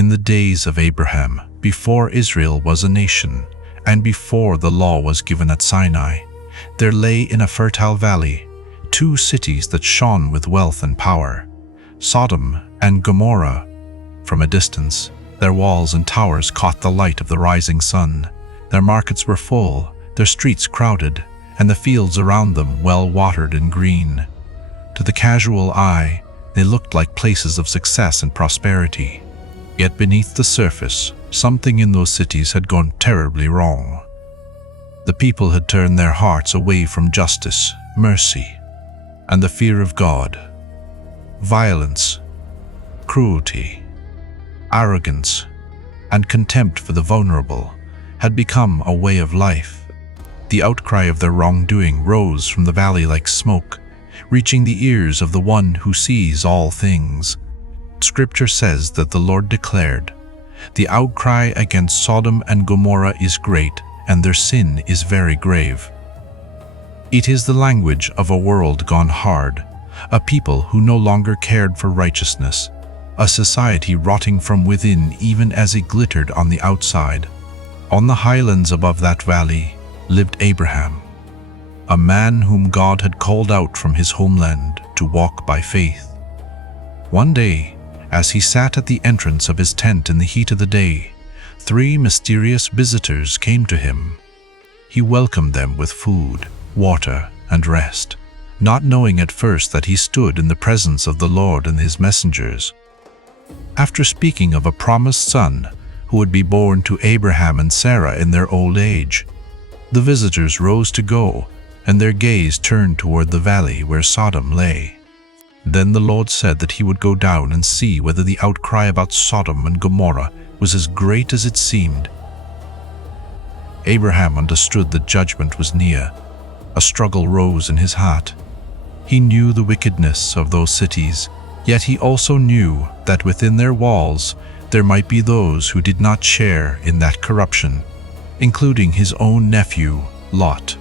In the days of Abraham, before Israel was a nation, and before the law was given at Sinai, there lay in a fertile valley 2 cities that shone with wealth and power, Sodom and Gomorrah. From a distance, their walls and towers caught the light of the rising sun. Their markets were full, their streets crowded, and the fields around them well watered and green. To the casual eye, they looked like places of success and prosperity. Yet beneath the surface, something in those cities had gone terribly wrong. The people had turned their hearts away from justice, mercy, and the fear of God. Violence, cruelty, arrogance, and contempt for the vulnerable had become a way of life. The outcry of their wrongdoing rose from the valley like smoke, reaching the ears of the one who sees all things. Scripture says that the Lord declared, "The outcry against Sodom and Gomorrah is great, and their sin is very grave." It is the language of a world gone hard, a people who no longer cared for righteousness, a society rotting from within even as it glittered on the outside. On the highlands above that valley lived Abraham, a man whom God had called out from his homeland to walk by faith. One day, as he sat at the entrance of his tent in the heat of the day, 3 mysterious visitors came to him. He welcomed them with food, water, and rest, not knowing at first that he stood in the presence of the Lord and his messengers. After speaking of a promised son who would be born to Abraham and Sarah in their old age, the visitors rose to go, and their gaze turned toward the valley where Sodom lay. Then the Lord said that he would go down and see whether the outcry about Sodom and Gomorrah was as great as it seemed. Abraham understood that judgment was near. A struggle rose in his heart. He knew the wickedness of those cities, yet he also knew that within their walls there might be those who did not share in that corruption, including his own nephew, Lot.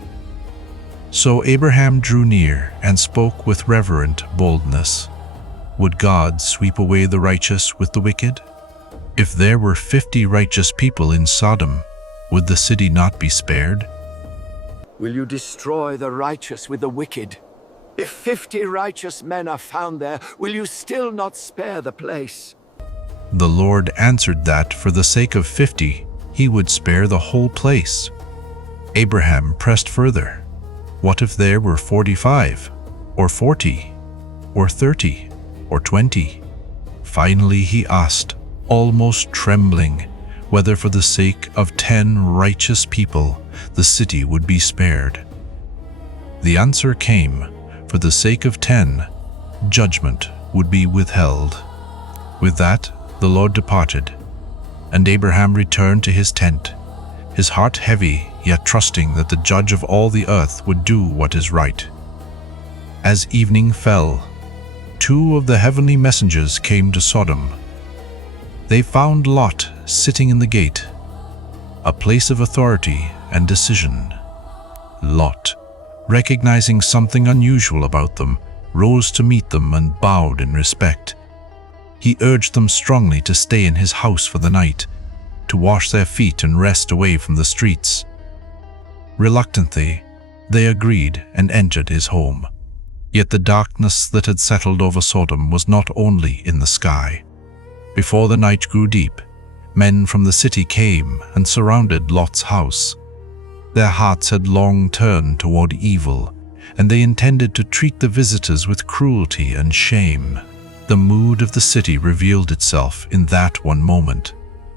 So Abraham drew near and spoke with reverent boldness. Would God sweep away the righteous with the wicked? If there were 50 righteous people in Sodom, would the city not be spared? Will you destroy the righteous with the wicked? If 50 righteous men are found there, will you still not spare the place? The Lord answered that for the sake of 50, he would spare the whole place. Abraham pressed further. What if there were 45, or 40, or 30, or 20? Finally he asked, almost trembling, whether for the sake of 10 righteous people the city would be spared. The answer came, for the sake of 10, judgment would be withheld. With that, the Lord departed, and Abraham returned to his tent, his heart heavy, yet trusting that the Judge of all the earth would do what is right. As evening fell, 2 of the heavenly messengers came to Sodom. They found Lot sitting in the gate, a place of authority and decision. Lot, recognizing something unusual about them, rose to meet them and bowed in respect. He urged them strongly to stay in his house for the night, to wash their feet and rest away from the streets. Reluctantly, they agreed and entered his home. Yet the darkness that had settled over Sodom was not only in the sky. Before the night grew deep, men from the city came and surrounded Lot's house. Their hearts had long turned toward evil, and they intended to treat the visitors with cruelty and shame. The mood of the city revealed itself in that one moment,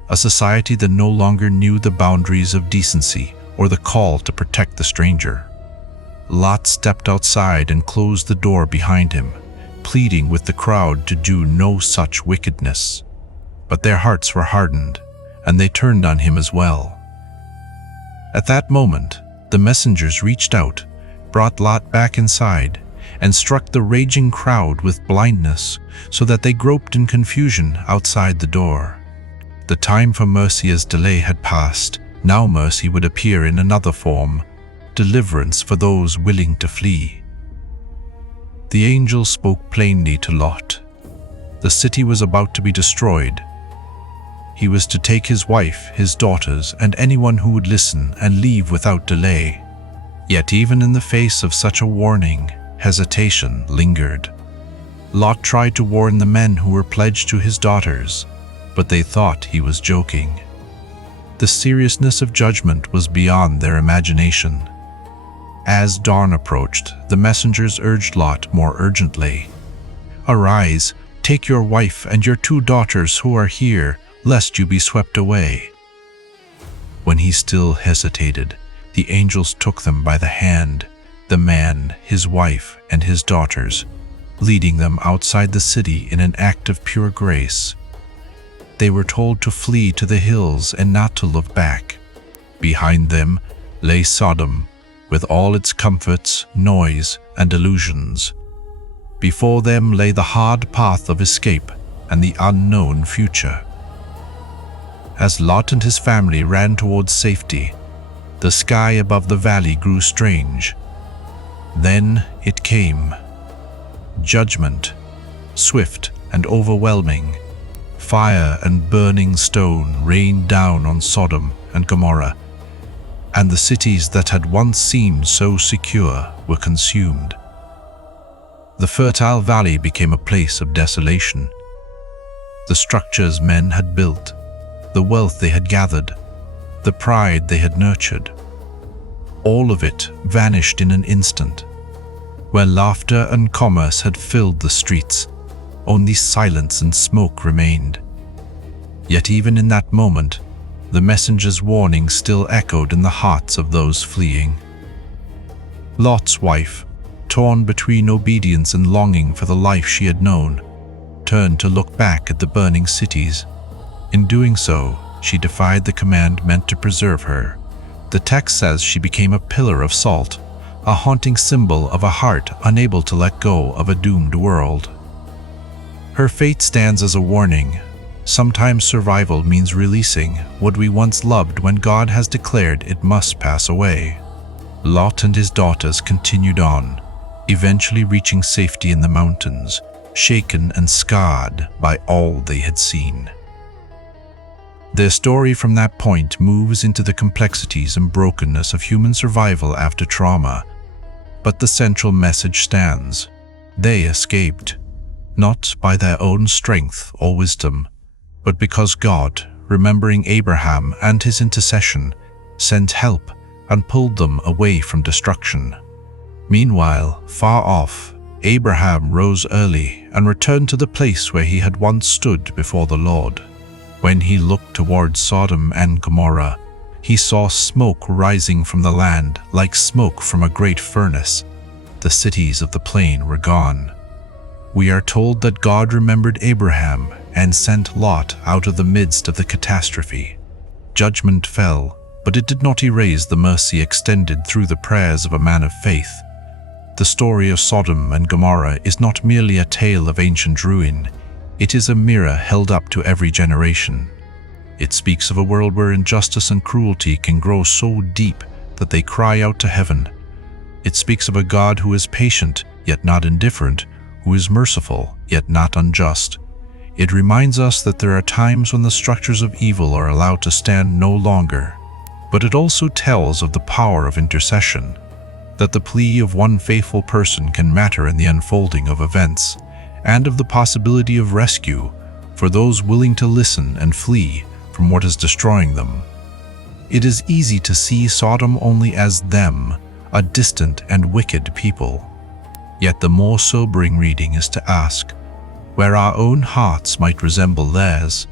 a society that no longer knew the boundaries of decency or the call to protect the stranger. Lot stepped outside and closed the door behind him, pleading with the crowd to do no such wickedness. But their hearts were hardened, and they turned on him as well. At that moment, the messengers reached out, brought Lot back inside, and struck the raging crowd with blindness, so that they groped in confusion outside the door. The time for mercy's delay had passed. Now mercy would appear in another form, deliverance for those willing to flee. The angel spoke plainly to Lot. The city was about to be destroyed. He was to take his wife, his daughters, and anyone who would listen and leave without delay. Yet even in the face of such a warning, hesitation lingered. Lot tried to warn the men who were pledged to his daughters, but they thought he was joking. The seriousness of judgment was beyond their imagination. As dawn approached, the messengers urged Lot more urgently. "Arise, take your wife and your 2 daughters who are here, lest you be swept away." When he still hesitated, the angels took them by the hand, the man, his wife, and his daughters, leading them outside the city in an act of pure grace. They were told to flee to the hills and not to look back. Behind them lay Sodom, with all its comforts, noise, and illusions. Before them lay the hard path of escape and the unknown future. As Lot and his family ran towards safety, the sky above the valley grew strange. Then it came. Judgment, swift and overwhelming. Fire and burning stone rained down on Sodom and Gomorrah, and the cities that had once seemed so secure were consumed. The fertile valley became a place of desolation. The structures men had built, the wealth they had gathered, the pride they had nurtured, all of it vanished in an instant. Where laughter and commerce had filled the streets, only silence and smoke remained. Yet even in that moment, the messenger's warning still echoed in the hearts of those fleeing. Lot's wife, torn between obedience and longing for the life she had known, turned to look back at the burning cities. In doing so, she defied the command meant to preserve her. The text says she became a pillar of salt, a haunting symbol of a heart unable to let go of a doomed world. Her fate stands as a warning. Sometimes survival means releasing what we once loved when God has declared it must pass away. Lot and his daughters continued on, eventually reaching safety in the mountains, shaken and scarred by all they had seen. Their story from that point moves into the complexities and brokenness of human survival after trauma. But the central message stands. They escaped, not by their own strength or wisdom, but because God, remembering Abraham and his intercession, sent help and pulled them away from destruction. Meanwhile, far off, Abraham rose early and returned to the place where he had once stood before the Lord. When he looked towards Sodom and Gomorrah, he saw smoke rising from the land like smoke from a great furnace. The cities of the plain were gone. We are told that God remembered Abraham and sent Lot out of the midst of the catastrophe. Judgment fell, but it did not erase the mercy extended through the prayers of a man of faith. The story of Sodom and Gomorrah is not merely a tale of ancient ruin. It is a mirror held up to every generation. It speaks of a world where injustice and cruelty can grow so deep that they cry out to heaven. It speaks of a God who is patient, yet not indifferent, who is merciful, yet not unjust. It reminds us that there are times when the structures of evil are allowed to stand no longer. But it also tells of the power of intercession, that the plea of one faithful person can matter in the unfolding of events, and of the possibility of rescue for those willing to listen and flee from what is destroying them. It is easy to see Sodom only as them, a distant and wicked people. Yet the more sobering reading is to ask, where our own hearts might resemble theirs,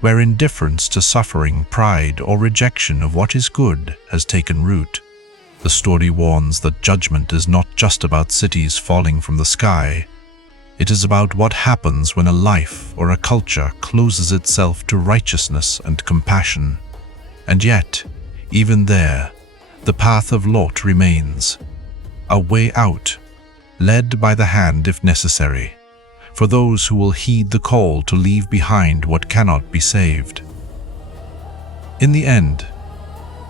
where indifference to suffering, pride, or rejection of what is good has taken root. The story warns that judgment is not just about cities falling from the sky. It is about what happens when a life or a culture closes itself to righteousness and compassion. And yet, even there, the path of Lot remains, a way out, led by the hand if necessary, for those who will heed the call to leave behind what cannot be saved. In the end,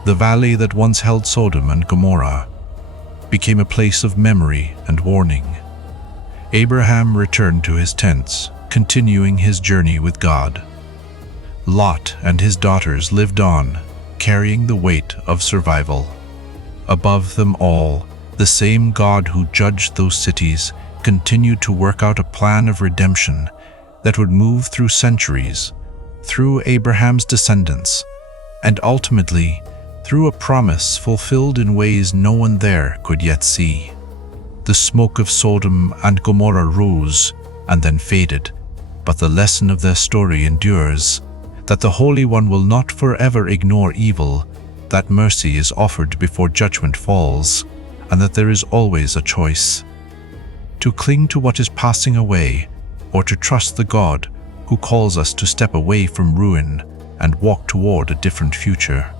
the valley that once held Sodom and Gomorrah became a place of memory and warning. Abraham returned to his tents, continuing his journey with God. Lot and his daughters lived on, carrying the weight of survival. Above them all, the same God who judged those cities continued to work out a plan of redemption that would move through centuries, through Abraham's descendants, and ultimately through a promise fulfilled in ways no one there could yet see. The smoke of Sodom and Gomorrah rose and then faded, but the lesson of their story endures, that the Holy One will not forever ignore evil, that mercy is offered before judgment falls, and that there is always a choice: to cling to what is passing away, or to trust the God who calls us to step away from ruin and walk toward a different future.